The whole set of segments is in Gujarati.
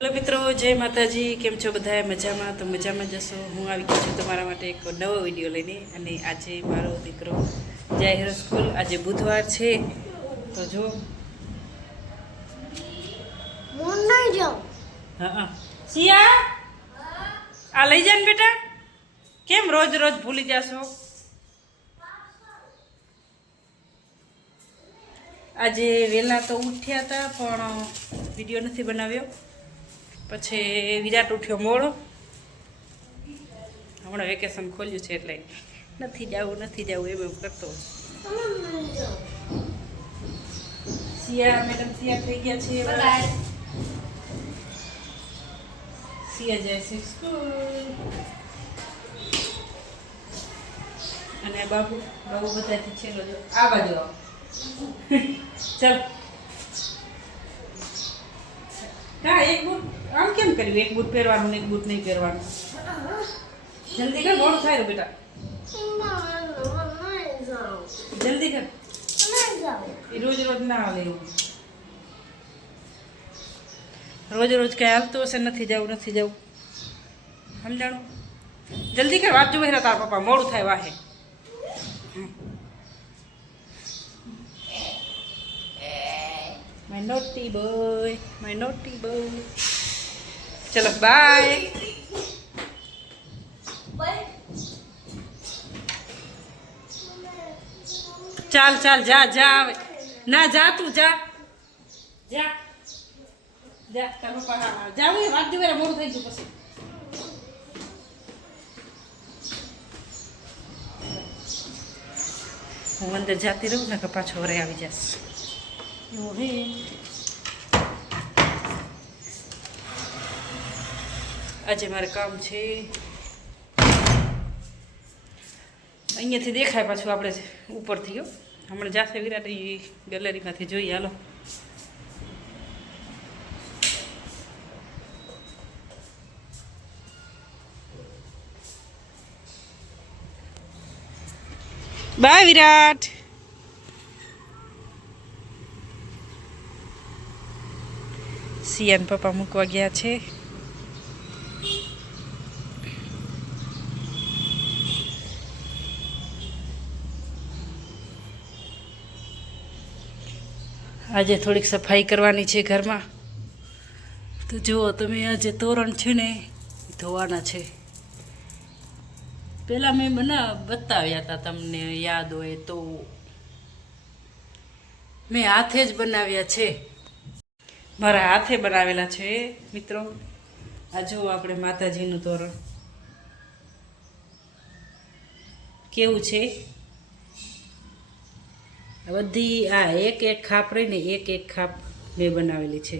હેલો મિત્રો, જય માતાજી. કેમ છો બધા? મજામાં? તો મજામાં જશો. હું આવી ગઈ છું તમારા માટે એક નવો વિડીયો લઈને. અને આજે મારો દીકરો જાય સ્કૂલ. આજે બુધવાર છે તો જો હા સિયા આ લઈ જાય ને બેટા. કેમ રોજ રોજ ભૂલી જાશો? આજે વહેલા તો ઉઠ્યા હતા પણ વિડીયો નથી બનાવ્યો. પછી વિરાટ ઉઠ્યો મોડો. હમણાં વેકેશન ખોલ્યું છે એટલે નથી જવું એમ કરતો. સિયા મેડમ તૈયાર થઈ ગયા છે. સિયા જાય છે સ્કૂલ. અને બાબુ બધાથી છેલ્લો જો આ બાજુ આવો. ચાલ કા એક બૂટ આમ કેમ કર્યું? એક બૂટ પહેરવાનું ને એક બૂટ નહીં પહેરવાનું. જલ્દી કર, મોડું થાય બેટા. જલ્દી કર. એ રોજ રોજ ના આવે એવું. રોજ રોજ કઈ હાલતું હશે નથી જવું સમજાણું. જલ્દી કર, વાત જોઈ તારા પપ્પા મોડું થાય વાહે. My naughty boy. ચલો બાય. ચાલ જા આવે ના, જા તું જા તારા પપ્પા. હા જાવ, વાત જોઈ મોડું થઈ ગયું. પછી હું અંદર જાતી રહું ને કે પાછો વરે આવી જશ. આજે મારે કામ છે. અહીંયાથી દેખાય પાછું આપણે ઉપરથી ગયો. હમણાં જાશે વિરાટ ગેલેરીમાંથી જોઈએ. હાલો બાય વિરાટ. સિયાન પપ્પા મૂકવા ગયા છે. આજે થોડીક સફાઈ કરવાની છે ઘરમાં. તો જુઓ તમે, આજે તોરણ છે ને ધોવાના છે. પહેલાં મેં બતાવ્યા હતા, તમને યાદ હોય તો. મેં હાથે જ બનાવ્યા છે, મારા હાથે બનાવેલા છે મિત્રો. આ જુઓ આપણે માતાજીનું તોરણ કેવું છે. બધી આ એક ખાપ રહીને એક ખાપ મેં બનાવેલી છે.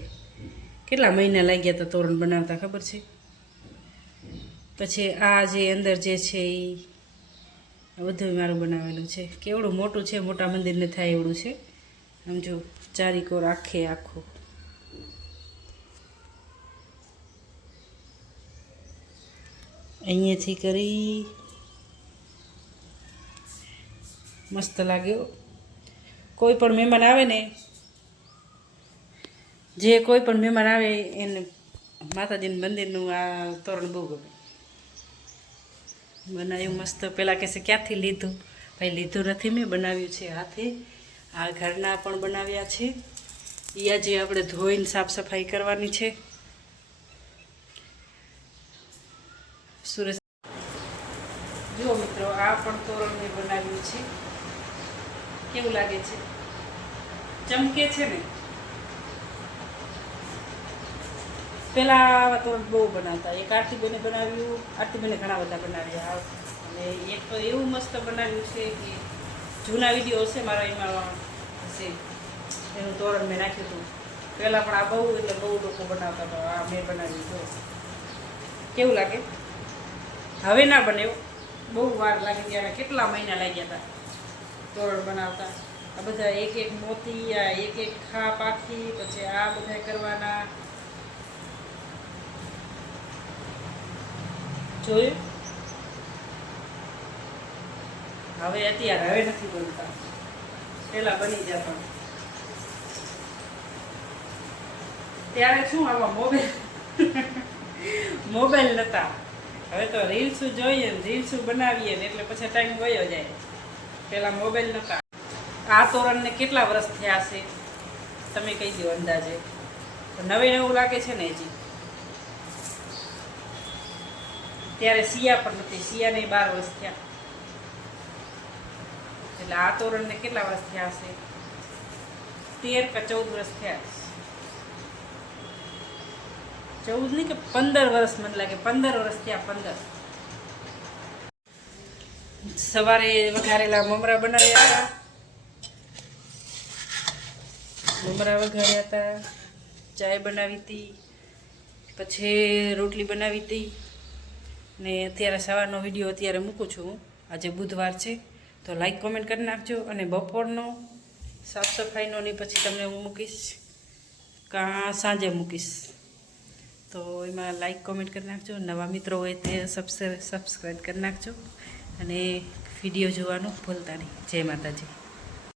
કેટલા મહિના લાગ્યા હતા તોરણ બનાવતા ખબર છે? પછી આ જે અંદર જે છે એ બધું મારું બનાવેલું છે. કેવડું મોટું છે, મોટા મંદિરને થાય એવડું છે. આમ જો ચારીકોર આખું. અહીંયાથી કરી મસ્ત લાગ્યો. કોઈ પણ મહેમાન આવે ને, કોઈ પણ મહેમાન આવે એને માતાજીનું મંદિરનું આ તોરણ બહુ ગમે. બનાવ્યું મસ્ત. પહેલાં કહેશે ક્યાંથી લીધું? ભાઈ લીધું નથી, મેં બનાવ્યું છે હાથે. આ ઘરના પણ બનાવ્યા છે. એ આજે આપણે ધોઈને સાફ સફાઈ કરવાની છે. સુરેશ જુઓ મિત્રો, આ પણ તોરણ મેં બનાવ્યું છે. કેવું લાગે છે? ચમકે છે ને? પેલા આવા તોરણ બહુ બનાવતા. એક આરતીબેને બનાવ્યું, આરતીબેને ઘણા બધા બનાવ્યા. અને એક તો એવું મસ્ત બનાવ્યું છે કે જૂના વિડીયો હશે મારા, એમાં હશે એનું તોરણ મેં નાખ્યું હતું પહેલાં. પણ આ બહુ લોકો બનાવતા હતા. આ મેં બનાવ્યું તો કેવું લાગે? હવે ના બને, બહુ વાર લાગી. ત્યારે કેટલા મહિના લાગ્યા હતા તોરણ બનાવતા. આ બધા એક મોતી, આ એક ખાપ આખી, પછી આ બધા કરવાના. જોયું? હવે નથી બનતા, પહેલા બની જતા. ત્યારે શું આવા મોબાઈલ મોબાઈલ નહોતા. હવે તો રીલ્સ જોઈએ ને રીલ્સ બનાવીએ ને એટલે પછી ટાઈમ વયો જાય. પહેલાં મોબાઈલ નહોતા. આ તોરણને કેટલા વર્ષ થયા છે તમે કહી દો અંદાજે. નવે નવું લાગે છે ને હજી. ત્યારે શિયા પણ નથી. શિયાને 12 વર્ષ થયા. એટલે આ તોરણને કેટલા વર્ષ થયા હશે? 13 કે 14 વર્ષ થયા. 14 નહીં કે 15 વર્ષ મને લાગે. 15 વર્ષ થયા. 15. સવારે વઘારેલા મમરા બનાવ્યા હતા. મમરા વઘાર્યા હતા. ચાય બનાવી હતી. પછી રોટલી બનાવી હતી. ને અત્યારે સવારનો વિડીયો અત્યારે મૂકું છું. આજે બુધવાર છે તો લાઈક કોમેન્ટ કરી નાખજો. અને બપોરનો સાફ સફાઈનો ને પછી તમને હું મૂકીશ કાં સાંજે મૂકીશ. તો એમાં લાઈક કોમેન્ટ કરી નાખજો. નવા મિત્રો હોય તે સબસ્ક્રાઈબ કરી નાખજો. અને વિડીયો જોવાનું ભૂલતા નહીં. જય માતાજી.